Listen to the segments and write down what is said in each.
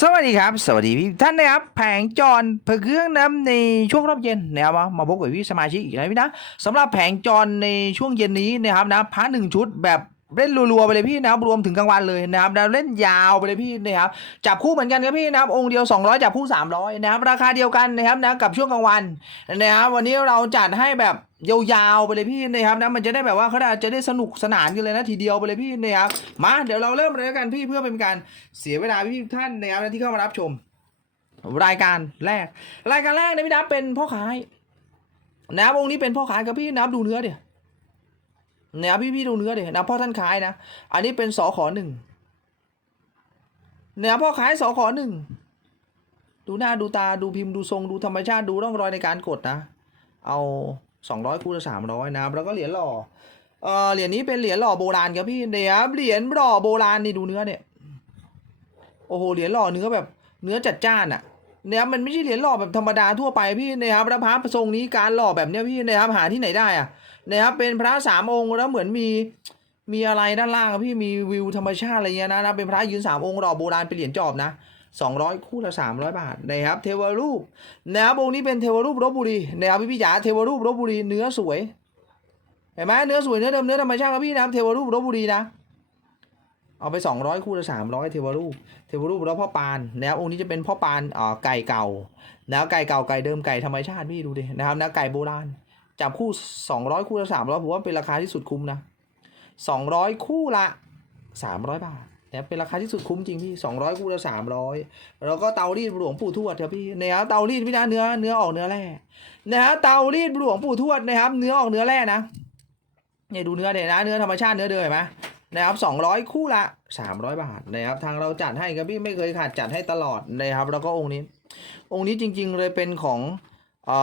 สวัสดีครับ สวัสดีพี่ท่านนะครับ แผงจรเพื่อเครื่องน้ำในช่วงรอบเย็นนะครับมามาพบกับพี่สมาชิกอีกแล้วพี่นะสำหรับแผงจรในช่วงเย็นนี้นะครับนะพาร์ทหนึ่งชุดแบบเล่นรัวๆไปเลยพี่นะครับรวมถึงกลางวันเลยนะครับนะเล่นยาวไปเลยพี่นะครับจับคู่เหมือนกันครับพี่นะครับองค์เดียว 200 จับคู่ 300 นะครับราคาเดียวกันนะครับนะกับช่วงกลางวันนะครับวันนี้เราจัดให้แบบ ยาวๆไปเลยพี่นะครับนะมันจะได้แบบว่าเขาจะได้สนุกสนานกันเลยนะทีเดียวไปเลยพี่นะครับมาเดี๋ยวเราเริ่มเลยล้วกันพี่เพื่อเป็นการเสียเวลาพี่ท่านนะครับที่เข้ามารับชม รายการแรก รายการแรกนะพี่นับเป็นพ่อขายนะครับองนี้เป็นพ่อขายกับพี่นับดูเนื้อเดี๋ยวนะครับพี่พี่ดูเนื้อเดี๋ยวนะพ่อท่านขายนะอันนี้เป็นสอขอหนึ่งนะครับพ่อขายสอขอหนึ่งดูหน้าดูตาดูพิมพ์ดูทรงดูธรรมชาติดูร่องรอยในการกดนะ เอา สองร้อยคูณสามร้อยนะครับแล้วก็เหรียญหล่อเออเหรียญนี้เป็นเหรียญหล่อโบราณครับพี่เนี่ยครับเหรียญหล่อโบราณนี่ดูเนื้อเนี่ยโอ้โหเหรียญหล่อเนื้อแบบเนื้อจัดจ้านอะเนี่ยมันไม่ใช่เหรียญหล่อแบบธรรมดาทั่วไปพี่นะครับแล้วพระทรงนี้การหล่อแบบเนี้ยพี่นะครับหาที่ไหนได้อะนะครับเป็นพระสามองค์แล้วเหมือนมีมีอะไรด้านล่างพี่มีวิวธรรมชาติอะไรเงี้ยนะนะเป็นพระยืนสามองค์หล่อโบราณเป็นเหรียญจอบนะ สองร้อยคู่ละสามร้อยบาทนะครับเทวรูปนะครับองนี้เป็นเทวรูปลบบุรีนะครับพี่พี่จ๋าเทวรูปลบบุรีเนื้อสวยเห็นไหมเนื้อสวยเนื้อเดิมเนื้อธรรมชาติครับพี่นะครับเทวรูปลบบุรีนะเอาไปสองร้อยคู่ละสามร้อยเทวรูป เทวรูปแล้วพ่อปานนะครับองค์นี้จะเป็นพ่อปานอ่าไก่เก่านะไก่เก่าไก่เดิมไก่ธรรมชาติพี่ดูดินะครับนะไก่โบราณจับคู่สองร้อยคู่ละสามร้อยผมว่าเป็นราคาที่สุดคุ้มนะสองร้อยคู่ละสามร้อยบาท นะครับเป็นราคาที่สุดคุ้มจริงพี่สองร้อยคู่ละสามร้อยแล้วก็เตารีดหลวงปู่ทวดครับพี่เนะครับเตารีดพี่นะเนื้อเนื้อออกเนื้อแร่นะครับเตารีดหลวงปู่ทวดนะครับ เนื้อออกเนื้อแร่นะเนี่ยดูเนื้อเด็นะเนื้อธรรมชาติเนื้อเดิมเห็นไหมนะครับ200คู่ละ300บาทนะครับทางเราจัดให้ครับพี่ไม่เคยขาดจัดให้ตลอดนะครับแล้วก็องค์นี้ องค์นี้จริง ๆ เลยเป็นของ เอ่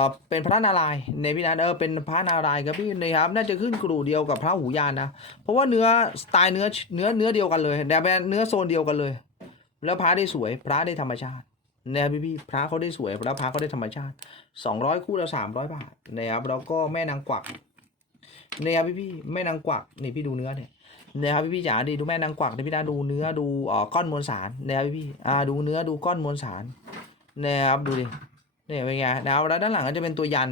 อเป็นพระนารายณ์ในพี่นัทเออเป็นพระนารายณ์ครับพี่นะครับน่าจะขึ้นกรูเดียวกับพระหูยานนะเพราะว่าเนื้อสไตล์เนื้อเนื้อเนื้อเดียวกันเลยแต่เป็นเนื้อโซนเดียวกันเลย แล้วพระได้สวยพระได้ธรรมชาตินะครับพี่พี่พระเขาได้สวยแล้วพระเขาได้ธรรมชาติ 200 คู่ละ300 บาทนะครับแล้วก็แม่นางกวักนะครับพี่พี่แม่นางกวักนี่พี่ดูเนื้อเนี่ยนะครับพี่พี่จ๋าดีดูแม่นางกวักนะพี่นะดูเนื้อดูอ่อก้อนมวลสารนะครับพี่พี่อ่าดูเนื้อดูก้อนมวลสารนะครับดูดิ เนี่ยเป็นไงนะครับแล้วด้านหลังก็จะเป็นตัวยัน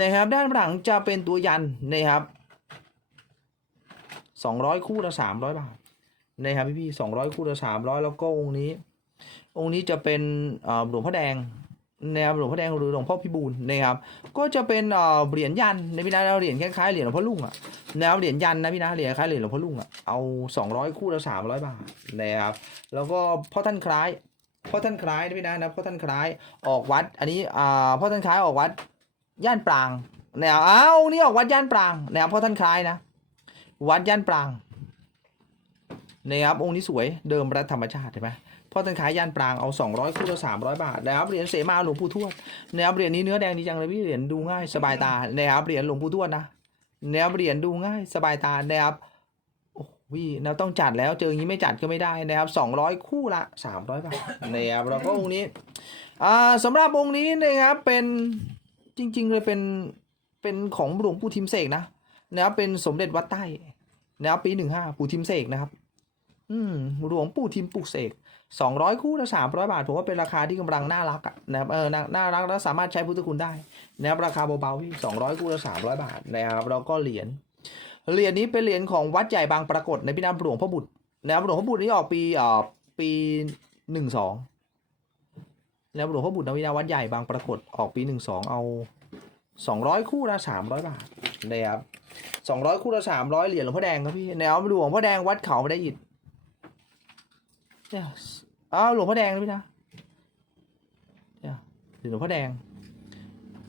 นะครับ ด้านหลังจะเป็นตัวยันนะครับสองร้อยคู่ละสามร้อยบาทนะครับพี่พี่สองร้อยคู่ละสามร้อยแล้วก็องค์นี้ องค์นี้จะเป็นหลวงพ่อแดงนะครับหลวงพ่อแดงหรือหลวงพ่อพิบูลนะครับ ก็จะเป็นเหรียญยันในพี่นะเหรียญคล้ายๆเหรียญหลวงพ่อลุงอะนะครับเหรียญยันนะพี่นะเหรียญคล้ายเหรียญหลวงพ่อลุงอะเอาสองร้อยคู่ละสามร้อยบาทนะครับแล้วก็พ่อท่านคล้าย พ่อท่านคล้ายนะพี่นะนะพ่อท่านคล้ายออกวัด อันนี้อ่าพ่อท่านคล้ายออกวัด ย่านปรางแนะครับอ้าวนี่ออกวัดย่านปรางแนะครับพ่อท่านคล้ายนะ วัดย่านปรางนะครับองค์นี้สวยเดิมรัฐธรรมชาติเห็นไหมพ่อท่านคล้ายย่านปรางเอา 200 คู่ละ300 บาทนะครับเหรียญเสมาหลวงปู่ทวดนะครับเหรียญนี้เนื้อแดงดีจังเลยพี่เหรียญดูง่ายสบายตานะครับเหรียญหลวงปู่ทวดนะแนวเหรียญดูง่ายสบายตานะครับ โอ้โหเราต้องจัดแล้วเจออย่างนี้ไม่จัดก็ไม่ได้นะครับสองร้อยคู่ละสามร้อยบาทนะครับแล้วก็องค์นี้อ่าสำหรับองค์นี้นะครับเป็นจริงๆเลยเป็นเป็นของหลวงปู่ทิมเสกนะนะครับเป็นสมเด็จวัดใต้นะครับปีหนึ่งห้าปู่ทิมเสกนะครับ อืมหลวงปู่ทิมปลุกเสกสองร้อยคู่ละสามร้อยบาทผมว่าเป็นราคาที่กำลังน่ารักอะนะครับเออน่าน่ารักแล้วสามารถใช้พุทธคุณได้นะครับราคาเบาๆพี่สองร้อยคู่ละสามร้อยบาทนะครับแล้วก็เหรียญ เหรียญนี้เป็นเหรียญของวัดใหญ่บางปรากฏในพี่น้ำหลวงพ่อบุตรนะครับหลวงพ่อบุตรนี่ออกปีเอ่อปีหนึ่งสองแล้วหลวงพ่อบุตรนวินาวัดใหญ่บางปรากฏออกปีหนึ่งสองเอาสองร้อยคู่ละสามร้อยบาทนะครับสองร้อยคู่ละสามร้อยเหรียญหลวงพ่อแดงครับพี่แนวหลวงพ่อแดงวัดเขาไม่ได้อิดเนี่ยอ้าวหลวงพ่อแดงนะพี่นะเนี่ยเหรียญหลวงพ่อแดง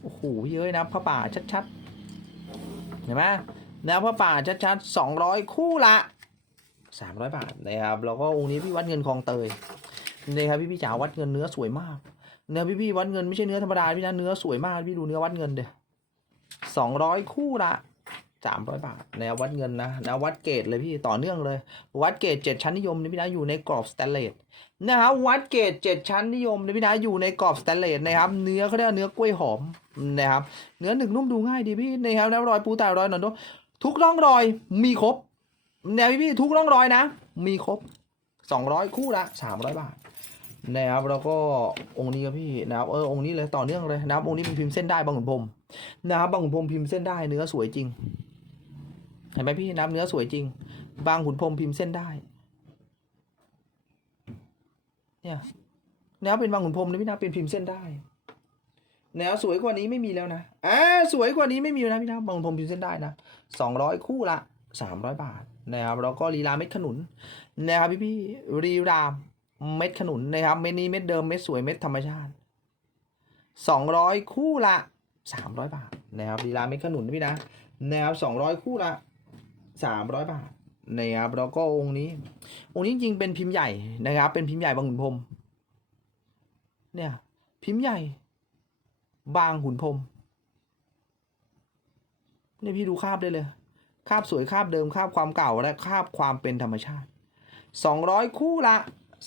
โอ้โหเยอะนะพระป่าชัดๆเห็นไหม นะพระป่าชัดๆสองร้อยคู่ละสามร้อยบาทนะครับแล้วก็องค์นี้พี่วัดเงินคลองเตยนี่ครับพี่พี่จ๋าวัดเงินเนื้อสวยมากเนื้อพี่พี่วัดเงินไม่ใช่เนื้อธรรมดาพี่นะเนื้อสวยมากพี่ดูเนื้อวัดเงินเดียสองร้อยคู่ละสามร้อยบาทแนววัดเงินนะนะวัดเกรดเลยพี่ต่อเนื่องเลย วัดเกรดเจ็ดชั้นนิยมนี่พี่นะอยู่ในกรอบสแตนเลสนะครับวัดเกรดเจ็ดชั้นนิยมนี่พี่นะอยู่ในกรอบสแตนเลสนะครับเนื้อเขาเรียกเนื้อกล้วยหอมนะครับเนื้อหนึ่งนุ่มดูง่ายดีพี่นะครับแล้วรอยปูตายรอยหนอนด้วย ทุกร่องรอยมีครบแนวพี่พี่ทุกร่องรอยนะ มีครบสองร้อยคู่ละสามร้อยบาทนะครับแล้วก็องค์นี้ครับพี่นะครับเออองค์นี้เลยต่อเนื่องเลยนะครับองค์นี้เป็นพิมพ์เส้นได้บางขุนพรมนะครับบางขุนพรมพิมพ์เส้นได้เนื้อสวยจริง เห็นไหมพี่นับเนื้อสวยจริง บางขุนพรมพิมพ์เส้นได้ เนี่ยแนวเป็นบางขุนพรหมนะพี่นะเป็นพิมพ์เส้นได้ แนวสวยกว่านี้ไม่มีแล้วนะอ่าสวยกว่านี้ไม่มีแล้วนะพี่นะบางขุนพรมพิมพ์เส้นได้นะสองร้อยคู่ละสามร้อยบาทนะครับแล้วก็ลีลาเม็ดขนุนนะครับพี่พี่ๆลีลาเม็ดขนุนนะครับเม็ดนี้เม็ดเดิมเม็ดสวยเม็ดธรรมชาติสองร้อยคู่ละสามร้อยบาทนะครับลีลาเม็ดขนุนนะพี่นะนะครับสองร้อยคู่ละสามร้อยบาทนะครับแล้วก็องค์นี้ องค์นี้จริงๆเป็นพิมพ์ใหญ่นะครับ เป็นพิมพ์ใหญ่บางขุนพรมเนี่ยพิมพ์ใหญ่ บางขุนพรมเนี่ยพี่ดูคาบได้เลย คาบสวยคาบเดิมคาบความเก่าและคาบความเป็นธรรมชาติสองร้อยคู่ละ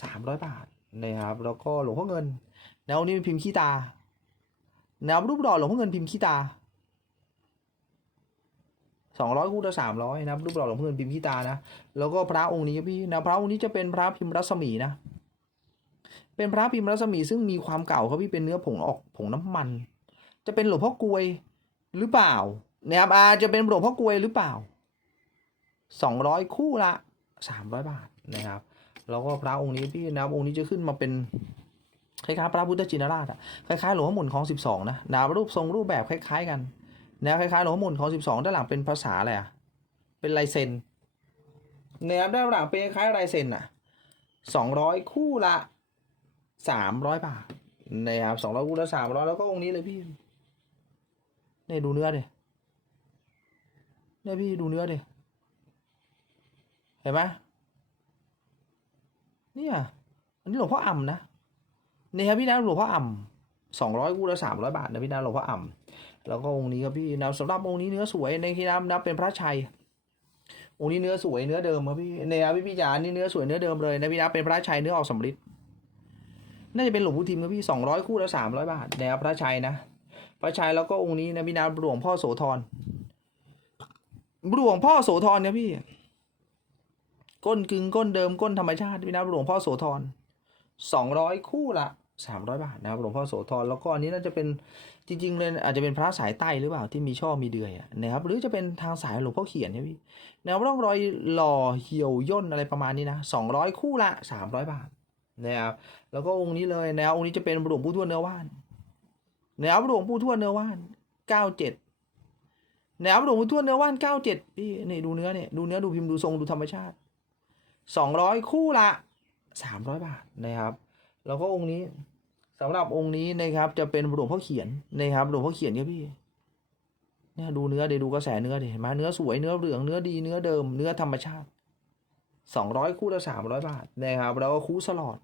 สามร้อยบาทนะครับ แล้วก็หลวงพ่อเงิน แนวนี้เป็นพิมพ์ขี้ตา แนวรูปดอหลวงพ่อเงินพิมพ์ขี้ตาสองร้อยคู่ละสามร้อยนะครับรูปดอหลวงพ่อเงินพิมพ์ขี้ตานะ แล้วก็พระองค์นี้ครับพี่นะพระองค์นี้จะเป็นพระพิมพ์รัศมีนะ เป็นพระพิมพ์รัศมีซึ่งมีความเก่าครับพี่เป็นเนื้อผงออกผงน้ำมัน จะเป็นหลวงพ่อกลวยหรือเปล่านะครับอาจะเป็นหลวงพ่อกลวยหรือเปล่าสองร้อยคู่ละสามร้อยบาทนะครับ แล้วก็พระองค์นี้พี่นะครับองค์นี้จะขึ้นมาเป็นคล้ายๆพระพุทธจินราชอะคล้ายๆหลวงพ่อหมุนของสิบสองนะนะรูปทรงรูปแบบคล้าย ๆ กันนะคล้ายๆหลวงพ่อหมุนของสิบสองด้านหลังเป็นภาษาอะไรอะเป็นลายเซ็นเนี่ยด้านหลังเป็นคล้ายลายเซ็นอะสองร้อยคู่ละสามร้อยบาทนะครับสองร้อยคู่ละสามร้อยแล้วก็องค์นี้เลยพี่ เนี่ยดูเนื้อดิเนี่ยพี่ดูเนื้อดิเห็นไหมเนี่ยอันนี้หลวงพ่ออ่ำนะเนี่ยครับพี่นะหลวงพ่ออ่ำสองร้อยคู่ละสามร้อยบาทนะพี่นะหลวงพ่ออ่ำแล้วก็องค์นี้ครับพี่นะสำหรับองค์นี้เนื้อสวยในที่นับนับเป็นพระชัยองค์นี้เนื้อสวยเนื้อเดิมครับพี่เนี่ยพี่พี่จ๋านี่เนื้อสวยเนื้อเดิมเลยนะพี่นะเป็นพระชัยเนื้อออกสำริดน่าจะเป็นหลวงพ่อทิมครับพี่สองร้อยคู่ละสามร้อยบาทนะครับพระชัยนะ พระชัยแล้วก็องค์นี้นะพี่นะหลวงพ่อโสธรหลวงพ่อโสธรเนี่ยพี่ ก้นกึ่งก้นเดิมก้นธรรมชาติพี่นะหลวงพ่อโสธรสองร้อยคู่ละสามร้อยบาทนะครับหลวงพ่อโสธรแล้วก็อันนี้น่าจะเป็นจริง ๆ เลยอาจจะเป็นพระสายใต้หรือเปล่าที่มีช่อมีเดือยนะครับหรือจะเป็นทางสายหลวงพ่อเขียนเนี่ยพี่แนวร่องรอยหล่อเหี่ยวย่นอะไรประมาณนี้นะสองร้อยคู่ละสามร้อยบาทนะครับแล้วก็องค์นี้เลยแนวองค์นี้จะเป็นหลวงปู่ทวดเนื้อว่าน แนวหลวงปู่ทวดเนื้อว่านเก้าเจ็ดแนวหลวงปู่ทวดเนื้อว่านเก้าเจ็ดพี่นี่ดูเนื้อเนี่ยดูเนื้อดูพิมพ์ดูทรงดูธรรมชาติสองร้อยคู่ละสามร้อยบาทนะครับ แล้วก็องค์นี้สำหรับองค์นี้นะครับ จะเป็นหลวงพ่อเขียนนะครับหลวงพ่อเขียนครับพี่เนี่ยดูเนื้อเดี๋ยวดูกระแสเนื้อดิเห็นไหมเนื้อสวยเนื้อเหลืองเนื้อดีเนื้อเดิมเนื้อธรรมชาติสองร้อยคู่ละสามร้อยบาทนะครับแล้วก็คู่สลอด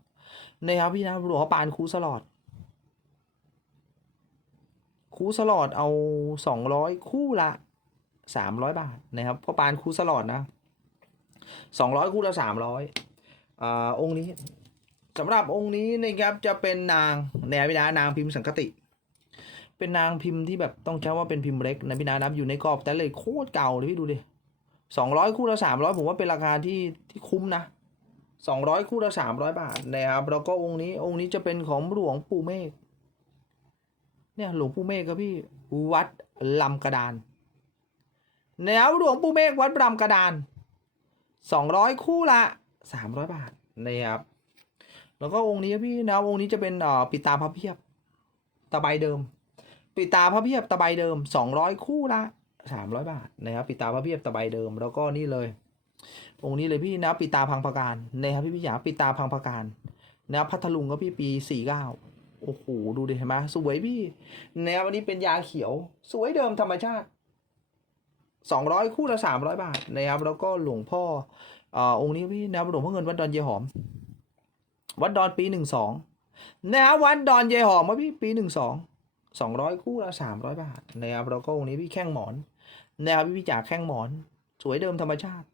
นะครับพี่นะหลวงพ่อปานคู่สลอด คูสลอดเอาสองร้อยคู่ละสามร้อยบาทนะครับพ่อปานคูสลอดนะสองร้อยคู่ละสามร้อยอ่าองค์นี้สำหรับองค์นี้นะครับจะเป็นนางแนวพินานางพิมพ์สังคติ เป็นนางพิมพ์ที่แบบต้องใช้ว่าเป็นพิมพ์เล็กนะพี่นานับอยู่ในกรอบแต่เลยโคตรเก่าเลยพี่ดูดิสองร้อยคู่ละสามร้อยผมว่าเป็นราคาที่ที่คุ้มนะสองร้อยคู่ละสามร้อยบาทนะครับแล้วก็องค์นี้องค์นี้จะเป็นของหลวงปู่เมฆ เนี่ยหลวงปู่เมฆครับพี่วัดลำกระดานแนวหลวงปู่เมฆวัดลำกระดานสองร้อยคู่ละสามร้อยบาทนะครับแล้วก็องค์นี้พี่นะองค์นี้จะเป็นอ่อปิดตาพระเพียบตะไบเดิม ปิดตาพระเพียบตะไบเดิมสองร้อยคู่ละสามร้อยบาทนะครับปิดตาพระเพียบตะไบเดิม แล้วก็นี่เลย องค์นี้เลยพี่นะปิดตาพังประการนะครับพี่พี่จ๋าปิดตาพังประการนะครับพัทลุงก็พี่ปีสี่เก้า โอ้โหดูดิเห็นไหมสวยพี่นะครับวันนี้เป็นยาเขียว สวยเดิมธรรมชาติสองร้อยคู่ละสามร้อยบาทนะครับแล้วก็หลวงพ่ออ่าองค์นี้พี่นะครับหลวงพ่อเงินวัดดอนเยหอม วัดดอนปีหนึ่งสองนะครับวัดดอนเยหอมว่าพี่ปีหนึ่งสองสองร้อยคู่ละสามร้อยบาทนะครับแล้วก็องค์นี้พี่แข้งหมอนนะครับพี่พี่จ๋าแข้งหมอน สวยเดิมธรรมชาติ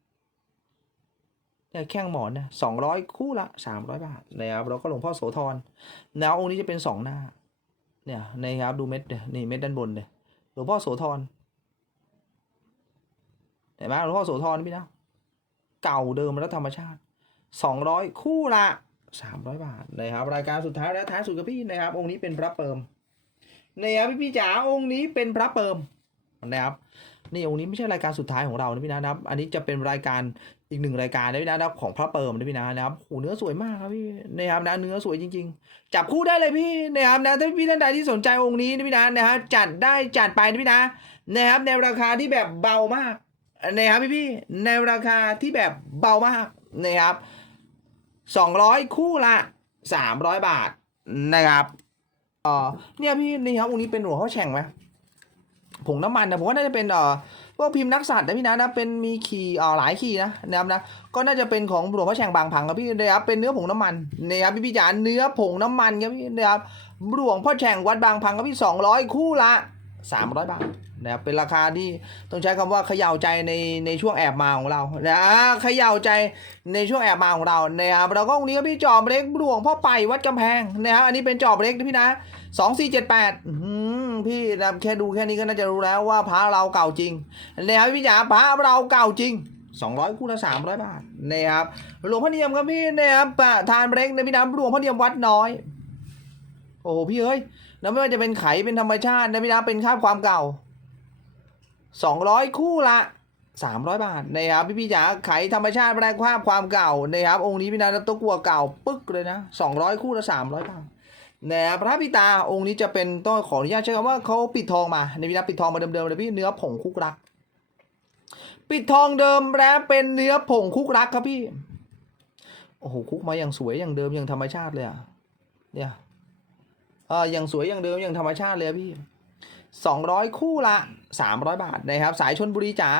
เนี่ยแข้งหมอนนี่ยสองร้อยคู่ละสามร้อยบาทนะครับแล้วก็หลวงพ่อโสธรแล้วองค์นี้จะเป็นสองหน้า เนี่ยนะครับดูเม็ดเนี่ยเม็ดด้านบนเนี่ยหลวงพ่อโสธรเห็นไหมหลวงพ่อโสธรพี่นะเก่าเดิมแล้วธรรมชาติสองร้อยคู่ละสามร้อยบาทนะครับรายการสุดท้ายและท้ายสุดกับพี่นะครับ องค์นี้เป็นพระเปิมนะครับพี่พี่จ๋าองค์นี้เป็นพระเปิมนะครับนี่องค์นี้ไม่ใช่รายการสุดท้ายของเรานะพี่นะครับ อันนี้จะเป็นรายการ อีกหนึ่งรายการนะพี่นะครับของพระเปิมนะพี่นะนะครับโหเนื้อสวยมากครับพี่นะครับนะเนื้อสวยจริง ๆ จับคู่ได้เลยพี่นะครับนะถ้าพี่ท่านใดที่สนใจองค์นี้นะพี่นะนะฮะจัดได้จัดไปนะพี่นะนะครับในราคาที่แบบเบามากนะครับพี่พี่ในราคาที่แบบเบามากนะครับสองร้อยคู่ละสามร้อยบาทนะครับเออเนี่ยพี่นี่ครับองค์นี้เป็นหัวข้าแฉ่งไหมผงน้ำมันนะผมว่าน่าจะเป็นเอ่อ พวกพิมพ์นักสัตว์นะพี่นะนะเป็นมีขีเอ่อหลายขี่นะนะครับนะก็น่าจะเป็นของหลวงพ่อแฉ่งบางผังครับพี่นะครับเป็นเนื้อผงน้ำมันนะครับพี่พี่จ๋าเนื้อผงน้ำมันครับพี่นะครับหลวงพ่อแฉ่งวัดบางผังครับพี่สองร้อยคู่ละสามร้อยบาทนะครับเป็นราคาที่ต้องใช้คำว่าเขย่าใจในในช่วงแอบมาของเรานะเขย่าใจในช่วงแอบมาของเรานะครับเราก็ตรงนี้ก็พี่จอบเล็กหลวงพ่อไปวัดกำแพงนะครับอันนี้เป็นจอบเล็กนะพี่นะสองสี่เจ็ดแปด พี่นะแค่ดูแค่นี้ก็น่าจะรู้แล้วว่าพระเราเก่าจริงนะครับพี่จ๋าพระเราเก่าจริงสองร้อยคู่ละสามร้อยบาทนะครับหลวงพ่อเนียมครับพี่นะครับประธานเล็กนะพี่นะหลวงพ่อเนียมวัดน้อย โอ้โหพี่เอ้ยแล้วไม่ว่าจะเป็นไขเป็นธรรมชาตินะพี่นะเป็นค่าความเก่าสองร้อยคู่ละสามร้อยบาทนะครับพี่พี่จ๋าไขธรรมชาติแปลภาพความเก่านะครับองค์นี้พี่นันตัวกลัวเก่าปึ๊กเลยนะสองร้อยคู่ละสามร้อยบาท นะพระพิตาองค์นี้จะเป็นต้องขออนุญาตใช้คำว่าเขาปิดทองมาในพี่นะปิดทองมาเดิมๆเลยพี่เนื้อผงคุกรัก ปิดทองเดิมแล้วเป็นเนื้อผงคุกรักครับพี่โอ้โหคุกมาอย่างสวยอย่างเดิมอย่างธรรมชาติเลยอะเนี่ยเอออย่างสวยอย่างเดิมอย่างธรรมชาติเลยพี่สองร้อยคู่ละสามร้อยบาทนะครับ สายชนบุรีจ๋า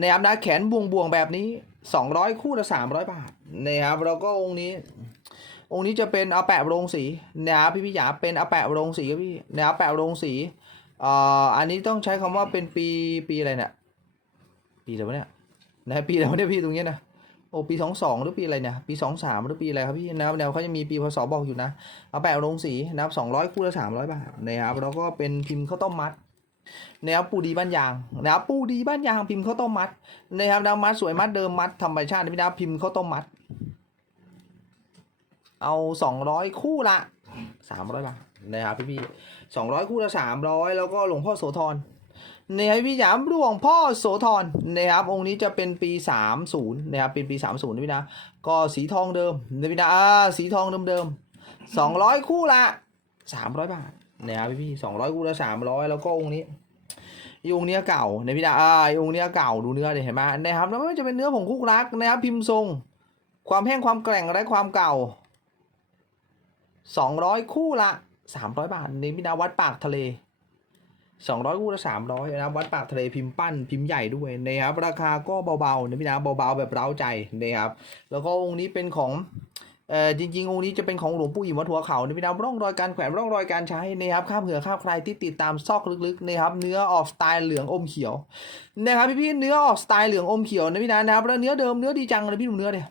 นะครับนะแขนบวงบวงแบบนี้สองร้อยคู่ละสามร้อยบาทนะครับแล้วก็องค์นี้ องค์นี้จะเป็นเอาแปะโรงสีนะครับพี่พี่จ๋าเป็นเอาแปะโรงสีครับพี่นะครับแปะโรงสีเอ่ออันนี้ต้องใช้คำว่าเป็นปีปีอะไรเนี่ยปีอะไรวะเนี่ยนะปีอะไรวะเนี่ยพี่ตรงนี้นะโอ้ปีสองสองหรือปีอะไรเนี่ยปีสองสามหรือปีอะไรครับพี่นะครับแนวเขาจะมีปีพศบอกอยู่นะเอาแปะลงสีนะครับสองร้อยคู่ละสามร้อยบาทนะครับแล้วก็เป็นพิมพ์ข้าวต้มมัดนะครับปูดีบ้านยางนะครับปูดีบ้านยางพิมพ์ข้าวต้มมัดนะครับนะมัดสวยมัดเดิมมัดธรรมชาตินะพี่นะพิมพ์ข้าวต้มมัด เอาสองร้อยคู่ละสามร้อยบาทนะครับพี่พี่สองร้อยคู่ละสามร้อยแล้วก็หลวงพ่อโสธรนะครับพี่จ๋าหลวงพ่อโสธรนะครับองค์นี้จะเป็นปีสามศูนย์นะครับเป็นปีสามศูนย์นะพี่นะก็สีทองเดิมนะพี่นะอ่าสีทองเดิมเดิมๆสองร้อยคู่ละสามร้อยบาทนะครับพี่พี่สองร้อยคู่ละสามร้อยแล้วก็องค์นี้อีองค์เนี้ยเก่าในพี่ดาอ่าอีองค์เนี้ยเก่าดูเนื้อเลยเห็นไหมนะครับแล้วไม่จะเป็นเนื้อผงคุกรักนะครับพิมพ์ทรง ความแห้งความแกร่งและความเก่า สองร้อยคู่ละสามร้อยบาทในพี่ดาวัดปากทะเลสองร้อยคู่ละสามร้อยนะวัดปากทะเลพิมพ์ปั้นพิมพ์ใหญ่ด้วยนะครับราคาก็เบาๆนะพี่ดาเบาๆแบบเร้าใจนะครับแล้วก็องค์นี้เป็นของเออจริงๆองค์นี้จะเป็นของหลวงปู่อิมวัดหัวเขานะพี่นะร่องรอยการแขวนร่องรอยการใช้นะครับข้ามเหือข้ามใครที่ติดตามซอกลึกๆนะครับเนื้อออกสไตล์เหลืองอมเขียวนะครับพี่ๆเนื้อออกสไตล์เหลืองอมเขียวนะพี่นะนะครับแล้วเนื้อเดิมเนื้อดีจังเลยพี่ดูเนื้อเนี่ย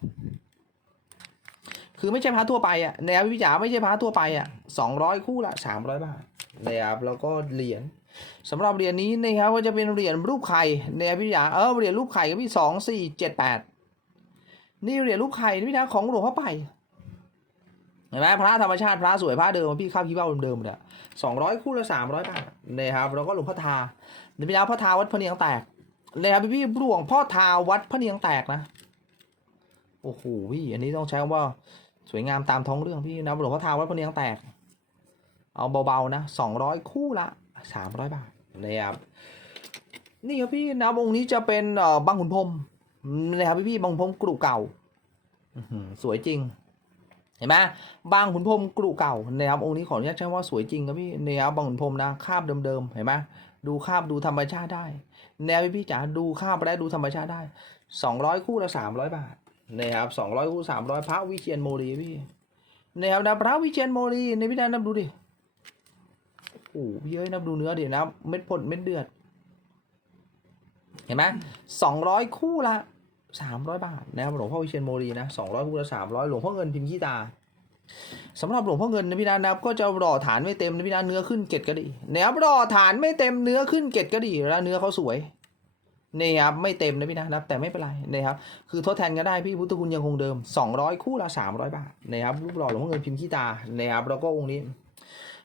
คือไม่ใช่พระทั่วไปอะนะครับพี่จ๋าไม่ใช่พระทั่วไปอะสองร้อยคู่ละสามร้อยบาทนะครับแล้วก็เหรียญสำหรับเหรียญนี้นะครับก็จะเป็นเหรียญรูปไข่นะครับพี่จ๋าเออเหรียญรูปไข่ก็พี่สองสี่เจ็ดแปดนี่เหรียญรูปไข่นะพี่นะของหลวงพ่อไปเห็นไหมพระธรรมชาติพระสวยพระเดิมพี่ข้าวพี่เบ้าเดิมๆเนี่ยสองร้อยคู่ละสามร้อยบาทนะครับแล้วก็หลวงพ่อทาในพี่นะพ่อทาวัดพระเนียงแตกนะครับพี่พี่หลวงพ่อทาวัดพระเนียงแตกนะโอ้โหพี่อันนี้ต้องใช้คำว่า สวยงามตามท้องเรื่องพี่นะหลวงพ่อทาวัดพระเนียงแตก เอาเบาๆนะสองร้อยคู่ละสามร้อยบาทนะครับนี่ครับพี่นะองค์นี้จะเป็นบางขุนพรมนะครับพี่พี่บางขุนพรมกรุเก่าสวยจริง เห็นไหมบางขุนพรมกรุเก่านะครับองค์นี้ขออนุญาตใช้ว่าสวยจริงครับพี่นะครับบางขุนพรมนะคาบเดิมๆเห็นไหมดูคาบดูธรรมชาติได้ แนวพี่พี่จ๋าดูคาบและดูธรรมชาติได้สองร้อยคู่ละสามร้อยบาท นะครับสองร้อยคู่สามร้อยพระวิเชียนโมรีพี่นะครับนะพระวิเชียนโมรีในพี่ดานับดูดิโอ้พี่เอ้ยนับดูเนื้อดินะเม็ดผลเม็ดเดือด เห็นไหมสองร้อยคู่ละสามร้อยบาทนะครับหลวงพ่อวิเชียนโมรีนะสองร้อยคู่ละสามร้อยหลวงพ่อเงินพิมพ์ขี้ตาสำหรับหลวงพ่อเงินนะพี่นานับก็จะรอฐานไม่เต็มนะพี่นาเนื้อขึ้นเกล็ดก็ดีนะครับรอฐานไม่เต็มเนื้อขึ้นเกล็ดก็ดีแล้วเนื้อเขาสวย นี่ครับไม่เต็มนะพี่นะนับแต่ไม่เป็นไรนะครับคือทดแทนก็ได้พี่พุทธคุณยังคงเดิม 200 คู่ละ 300 บาทนะครับรูปหล่อหลวงพ่อเงินพิมพ์ขี้ตานะครับแล้วก็องค์นี้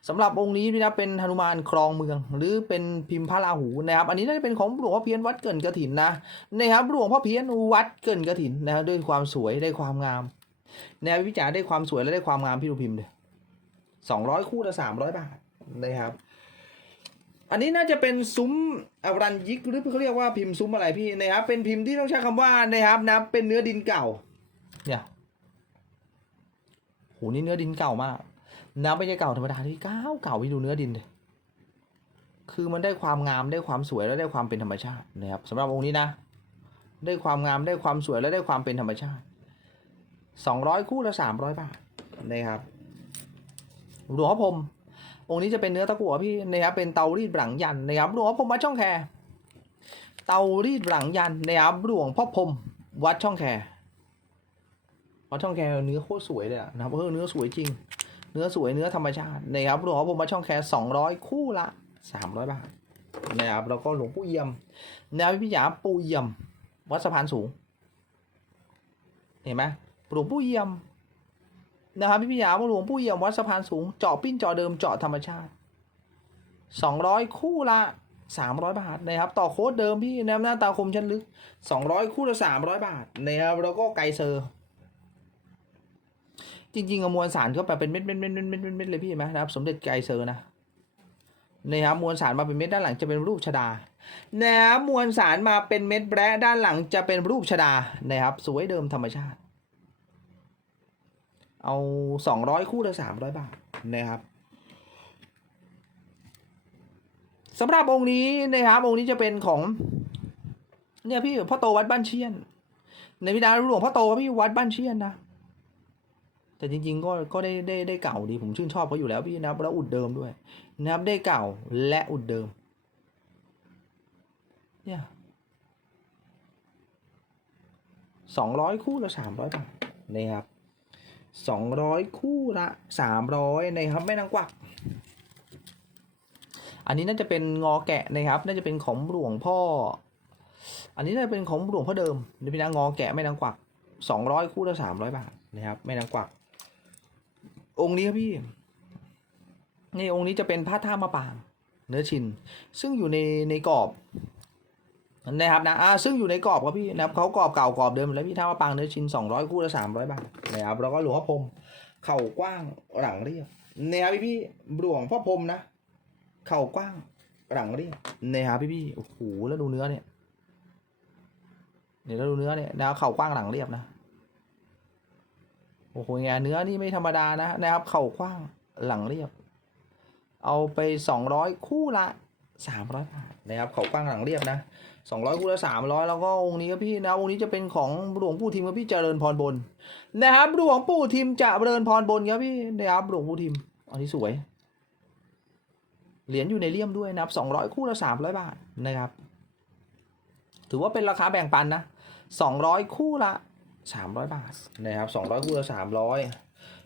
สำหรับองค์นี้พี่นะเป็นหนุมานครองเมือง หรือเป็นพิมพ์พระราหูนะครับ อันนี้น่าจะเป็นของหลวงพ่อเพี้ยนวัดเกินกระถินนะนะครับหลวงพ่อเพี้ยนวัดเกินกระถินนะครับด้วยความสวยได้ความงามนะครับพี่จ๋าได้ความสวยและได้ความงามพี่ดูพิมพ์เลย200คู่ละ300บาทนะครับ อันนี้น่าจะเป็นซุ้มอรัญยิกหรือเขาเรียกว่าพิมพ์ซุ้มอะไรพี่นะครับ เป็นพิมพ์ที่ต้องใช้คำว่านะครับนะเป็นเนื้อดินเก่า เนี่ยโหนี่เนื้อดินเก่ามากนะไม่ใช่เก่าธรรมดาที่เก่าเก่าพี่ดูเนื้อดินดิคือมันได้ความงามได้ความสวยและได้ความเป็นธรรมชาตินะครับสำหรับองค์นี้นะ ได้ความงามได้ความสวยและได้ความเป็นธรรมชาติสองร้อยคู่ละสามร้อยบาทนะครับหลวงพ่อพรม องค์นี้จะเป็นเนื้อตะกั่วพี่นะครับเป็นเตารีดหลังยันนะครับหลวงพ่อพรมวัดช่องแคเตารีดหลังยันนะครับหลวงพ่อพรมวัดช่องแควัดช่องแคเนื้อโคตรสวยเลยนะครับเออเนื้อสวยจริง เนื้อสวยเนื้อธรรมชาตินะครับหลวงพ่อพรมวัดช่องแคสองร้อยคู่ละสามร้อยบาทนะครับแล้วก็หลวงปู่เยี่ยมแนวพิยาปู่เยี่ยมวัดสะพานสูง เห็นไหมหลวงปู่เยี่ยม นะครับพี่พิยาหลวงผู้เยี่ยมวัดสะพานสูงเจาะปิ้นเจาะเดิมเจาะธรรมชาติสองร้อยคู่ละสามร้อยบาทนะครับต่อโค้ดเดิมพี่นะหน้าตาคมชั้นลึกสองร้อยคู่ละสามร้อยบาทนะครับแล้วก็ไกเซอร์จริงๆอมวลสารก็แบบเป็นเม็ดเม็ดเม็ดเม็ดเม็ดเม็ดเลยพี่เห็นไหมนะครับ สมเด็จไกเซอร์นะนะครับมวลสารมาเป็นเม็ดด้านหลังจะเป็นรูปชดานะครับมวลสารมาเป็นเม็ดแบะด้านหลังจะเป็นรูปชดานะครับสวยเดิมธรรมชาติ เอาสองร้อยคู่ละสามร้อยบาทนะครับสำหรับองค์นี้นะครับองค์นี้จะเป็นของ เนี่ยพี่พ่อโตวัดบ้านเชียน ในพิดาหลวงพ่อโตครับพี่วัดบ้านเชียนนะแต่จริงๆก็ก็ได้ได้ได้เก่าดีผมชื่นชอบเขาอยู่แล้วพี่นะครับแล้วอุดเดิมด้วยนะครับได้เก่าและอุดเดิม เนี่ยสองร้อยคู่ละสามร้อยบาทนะครับ สองร้อยคู่ละสามร้อยนะครับแม่นางกวัก อันนี้น่าจะเป็นงอแกะนะครับ น่าจะเป็นของหลวงพ่อ อันนี้น่าจะเป็นของหลวงพ่อเดิมนี่เป็นงงอแกะแม่นางกวักสองร้อยคู่ละสามร้อยบาทนะครับแม่นางกวัก องค์นี้ครับพี่ นี่องค์นี้จะเป็นพระท่ามะปาง เนื้อชิน ซึ่งอยู่ในในกรอบ นะครับนะอ่าซึ่งอยู่ในกรอบครับพี่นะครับเขากรอบเก่ากรอบเดิมแล้วพี่ท่ามะปางเนื้อชิ้น200 คู่ละ300 บาทนะครับแล้วก็หลวงพ่อพรมเข่ากว้างหลังเรียบนะครับพี่พี่หลวงพ่อพรมนะ เข่ากว้างหลังเรียบนะครับพี่พี่โอ้โหแล้วดูเนื้อเนี่ยเนี่ยแล้วดูเนื้อเนี่ยนะครับเข่ากว้างหลังเรียบนะโอ้โหไงเนื้อนี่ไม่ธรรมดานะนะครับ เข่ากว้างหลังเรียบ เอาไป 200 คู่ละ300บาทนะครับ เข่ากว้างหลังเรียบนะ สองร้อยคูณละสามร้อยแล้วก็องค์นี้ครับพี่นะองค์นี้จะเป็นของหลวงปู่ทิมครับพี่เจริญพรบนนะครับหลวงปู่ทิมเจริญพรบนครับพี่นะครับหลวงปู่ทิมอันนี้สวยเหรียญอยู่ในเลี่ยมด้วยนะครับสองร้อยคู่ละสามร้อยบาทนะครับ ถือว่าเป็นราคาแบ่งปันนะสองร้อยคู่ละสามร้อยบาทนะครับสองร้อยคู่ละสามร้อย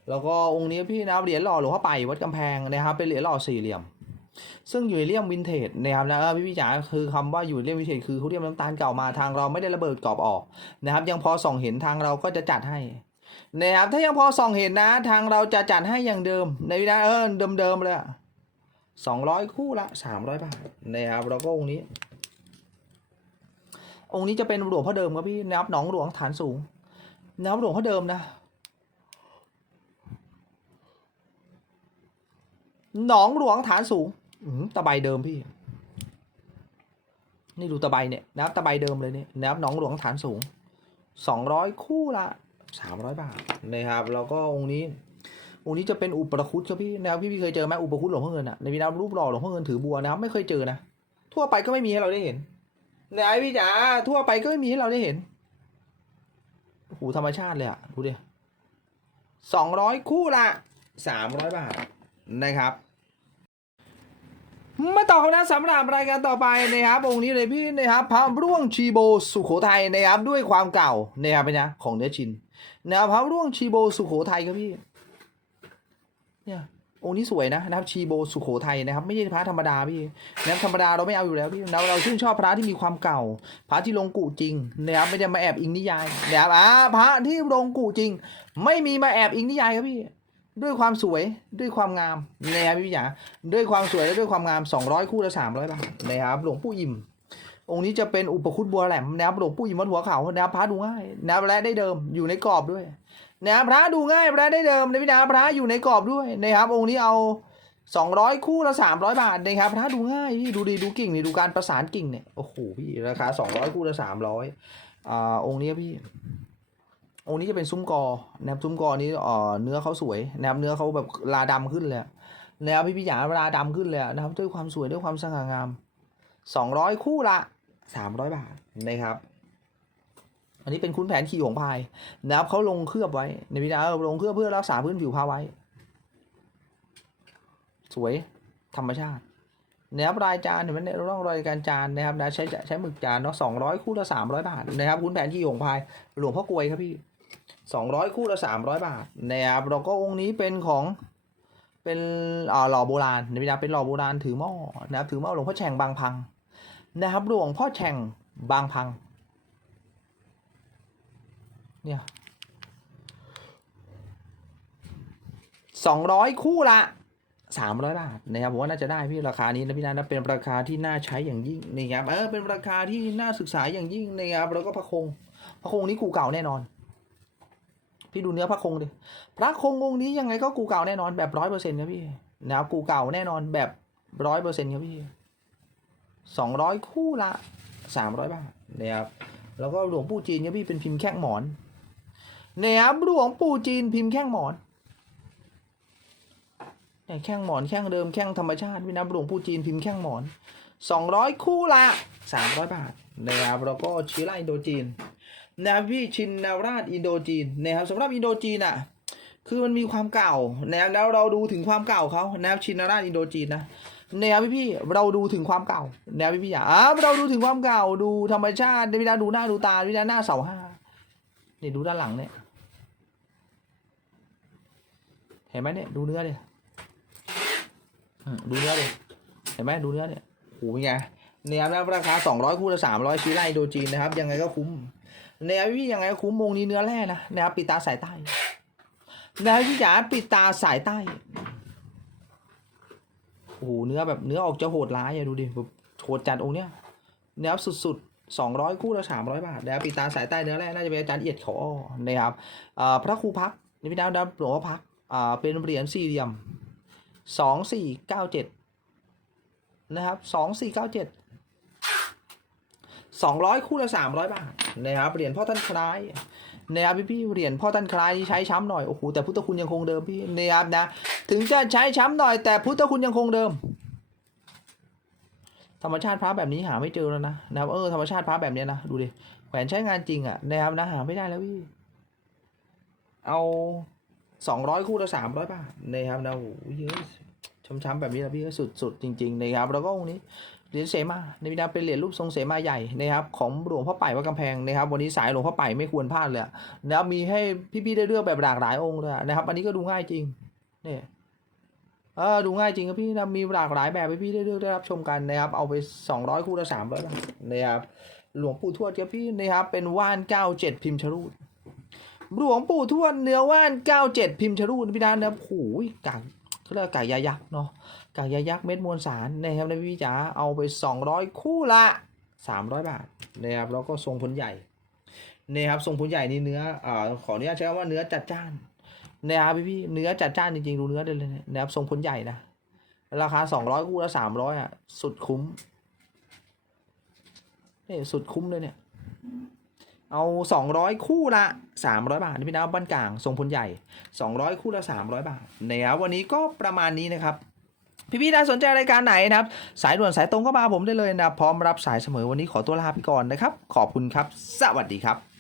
แล้วก็องค์นี้พี่นะเหรียญหล่อหลวงพ่อไปวัดกำแพงนะครับเป็นเหรียญหล่อสี่เหลี่ยม ซึ่งอยู่ในเลี่ยมวินเทจนะครับนะพี่พี่จ๋าคือคำว่าอยู่ในเลี่ยมวินเทจคือเขาเรียกน้ำตาลเก่ามาทางเราไม่ได้ระเบิดกรอบออกนะครับยังพอส่องเห็นทางเราก็จะจัดให้นะครับถ้ายังพอส่องเห็นนะ ทางเราจะจัดให้อย่างเดิมในวินาเออเดิมๆเลยสองร้อยคู่ละสามร้อยบาทนะครับแล้วก็องค์นี้ องค์นี้จะเป็นหลวงพ่อเดิมครับพี่นะครับหนองหลวงฐานสูงนะครับหลวงพ่อเดิมนะหนองหลวงฐานสูง ตะไบเดิมพี่ นี่ดูตะไบเนี่ยนะครับตะไบเดิมเลยเนี่ยนะครับหนองหลวงฐานสูงสองร้อยคู่ละสามร้อยบาทนะครับแล้วก็องค์นี้ องค์นี้จะเป็นอุปคุตครับพี่นะครับพี่พี่เคยเจอไหมอุปคุตหลวงพ่อเงินอะในวินารูปหล่อหลวงพ่อเงินถือบัวนะครับไม่เคยเจอนะทั่วไปก็ไม่มีให้เราได้เห็นไหนพี่จ๋าทั่วไปก็ไม่มีให้เราได้เห็นโอ้โหธรรมชาติเลยอะดูดิสองร้อยคู่ละสามร้อยบาทนะครับ มาต่อกันนะสำหรับรายการต่อไปนะครับองค์นี้เลยพี่นะครับพระร่วงชีโบสุโขทัยนะครับด้วยความเก่านะครับเป็นไงของเนื้อชินนะครับพระร่วงชีโบสุโขทัยครับพี่เนี่ยองค์นี้สวยนะนะครับชีโบสุโขทัยนะครับไม่ใช่พระธรรมดาพี่นะครับธรรมดาเราไม่เอาอยู่แล้วพี่เราเราชื่นชอบพระที่มีความเก่า พระที่ลงกุจริงนะครับไม่ได้มาแอบอิงนิยายนะครับอ่าพระที่ลงกุจริง ไม่มีมาแอบอิงนิยายครับพี่ ด้วยความสวยด้วยความงามนะครับพี่จ๋าด้วยความสวยและด้วยความงาม 200 คู่ละ300บาทนะครับหลวงปู่ยิมองค์นี้จะเป็นอุปคุตบัวแหลมนะครับหลวงปู่ยิมวัดหัวเขานะครับพระดูง่ายนะครับและได้เดิมอยู่ในกรอบด้วยนะครับพระดูง่ายพระได้เดิมนะพี่นะพระอยู่ในกรอบด้วยนะครับ องค์นี้เอา200คู่ละ300บาทนะครับพระดูง่ายพี่ดูดีดูกิ่งนี่ดูการประสานกิ่งเนี่ยโอ้โหพี่ราคา200คู่ละ300อ่าองค์นี้พี่ องค์นี้จะเป็นซุ้มกอนะครับซุ้มกอนี้เอ่อเนื้อเขาสวยนะครับเนื้อเขาแบบลาดำขึ้นเลยนะครับพี่พี่หยาลาดำขึ้นเลยนะครับ ด้วยความสวยด้วยความสง่างามสองร้อยคู่ละสามร้อยบาทนะครับ อันนี้เป็นคุ้นแผนขี่ของพายนะครับเขาลงเคลือบไว้ในพิจารณาลงเคลือบเพื่อรักษาพื้นผิวพาไว้ สวยธรรมชาตินะครับรายจานเห็นไหมเนี่ยร่องรอยการจานนะครับนะใช้ใช้หมึกจานเนาะสองร้อยคู่ละสามร้อยบาทนะครับคุ้นแผนขี่ของพายหลวงพ่อกลวยครับพี่ สองร้อยคู่ละสามร้อยบาทนะครับแล้วก็องค์นี้เป็นของเป็นอ่าหล่อโบราณในพิจารณาเป็นหล่อโบราณถือหม้อนะครับถือหม้อหลวงพ่อแฉ่งบางพังนะครับหลวงพ่อแฉ่งบางพังเนี่ยสองร้อยคู่ละสามร้อยบาทนะครับผมว่าน่าจะได้พี่ราคานี้นะพี่นะเป็นราคาที่น่าใช้อย่างยิ่งนะครับเออเป็นราคาที่น่าศึกษาอย่างยิ่งนะครับแล้วก็พระคงพระคงนี้กูเก่าแน่นอน พี่ดูเนื้อพระคงดิพระคงองค์นี้ยังไงก็กูเก่าแน่นอนแบบร้อยเปอร์เซ็นต์ครับพี่นะครับกูเก่าแน่นอนแบบร้อยเปอร์เซ็นต์ครับพี่สองร้อยคู่ละสามร้อยบาทนะครับแล้วก็หลวงปู่จีนเนี่ยพี่เป็นพิมพ์แข้งหมอนนะครับหลวงปู่จีนพิมพ์แข้งหมอนเนี่ยแข้งหมอนแข้งเดิมแข้งธรรมชาติพี่นะหลวงปู่จีนพิมพ์แข้งหมอนสองร้อยคู่ละสามร้อยบาทนะครับแล้วก็ชิล่าอินโดจีน นะครับพี่ชินนาราชอินโดจีนนะครับสำหรับอินโดจีนอะคือมันมีความเก่านะครับแล้วเราดูถึงความเก่าเขานะครับชินนาราชอินโดจีนนะเนี่ยพี่พี่เราดูถึงความเก่าเนี่ยพี่พี่อะอะเราดูถึงความเก่าดูธรรมชาติพี่ดาดูหน้าดูตาพี่ดาหน้าเสาห้าเนี่ยดูด้านหลังเนี่ยเห็นไหมเนี่ยดูเนื้อเลยดูเนื้อเลยเห็นไหมดูเนื้อเนี่ยโอ้โหเป็นไงเนี่ยครับราคาสองร้อยคู่ละสามร้อยชีไลโดจีนนะครับ ยังไงก็คุ้ม เนี่ยพี่ยังไงคุ้มวงนี้เนื้อแร่นะนะครับปิดตาสายใต้นะครับพี่จ๋าปิดตาสายใต้โอ้โหเนื้อแบบเนื้อออกจะโหดร้ายอะดูดิแบบโหดจัดองเนี้ยเนื้อสุดๆสองร้อยคู่ละสามร้อยบาทแล้วปีตาสายใต้เนื้อแรกน่าจะเป็นอาจารย์เอียดเขาอ้อนะครับอ่าพระครูพักนี่พี่ดาวดาวหลวงพ่อพักอ่าเป็นเหรียญสี่เหลี่ยมสองสี่เก้าเจ็ดนะครับสองสี่เก้าเจ็ด สองร้อยคู่ละสามร้อยบาทนะครับเหรียญพ่อท่านคล้ายนะครับพี่พี่เหรียญพ่อท่านคล้ายที่ใช้ช้ำหน่อยโอ้โหแต่พุทธคุณยังคงเดิมพี่นะครับนะถึงจะใช้ช้ำหน่อยแต่พุทธคุณยังคงเดิม ธรรมชาติพระแบบนี้หาไม่เจอแล้วนะนะครับเออธรรมชาติพระแบบเนี้ยนะดูดิแขวนใช้งานจริงอะนะครับนะหาไม่ได้แล้วพี่เอาสองร้อยคู่ละสามร้อยบาทนะครับนะโอ้โหเยอะช้ำๆแบบนี้นะพี่ก็สุดๆจริงๆนะครับแล้วก็องค์นี้ เหรียญเสมาในวิดาเป็นเหรียญรูปทรงเสมาใหญ่นะครับของหลวงพ่อไป่วัดกำแพงนะครับ วันนี้สายหลวงพ่อไป่ไม่ควรพลาดเลยนะครับมีให้พี่ๆได้เลือกแบบหลากหลายองค์เลยนะครับ อันนี้ก็ดูง่ายจริงเนี่ยเออดูง่ายจริงครับพี่นะมีหลากหลายแบบให้พี่ได้เลือกได้รับชมกันนะครับ เอาไปสองร้อยคู่ละสามร้อยนะครับหลวงปู่ทวดครับพี่นะครับเป็นว่านเก้าเจ็ดพิมพ์ชรูดหลวงปู่ทวดเนื้อว่านเก้าเจ็ดพิมพ์ชรูดพี่ดานนะโอ้ยกาก เขาเรียกว่ากากยายักษ์เนาะกากยายักษ์เม็ดมวลสารนะครับนะพี่จ๋าเอาไปสองร้อยคู่ละสามร้อยบาทนะครับแล้วก็ทรงผลใหญ่นะครับทรงผลใหญ่นี่เนื้ออ่าขออนุญาตใช้คำว่าเนื้อจัดจ้านนะครับพี่พี่ๆเนื้อจัดจ้านจริงๆดูเนื้อได้เลยเนี่ยนะครับทรงพ้นใหญ่นะราคาสองร้อยคู่ละสามร้อยอะสุดคุ้มนี่สุดคุ้มเลยเนี่ย เอาสองร้อยคู่ละสามร้อยบาทนี่พี่นะบ้านกลางทรงพลใหญ่สองร้อยคู่ละสามร้อยบาทนะครับวันนี้ก็ประมาณนี้นะครับพี่ๆน่าสนใจรายการไหนนะครับ สายด่วนสายตรงก็มาผมได้เลยนะพร้อมรับสายเสมอวันนี้ขอตัวลาไปก่อนนะครับ ขอบคุณครับ สวัสดีครับ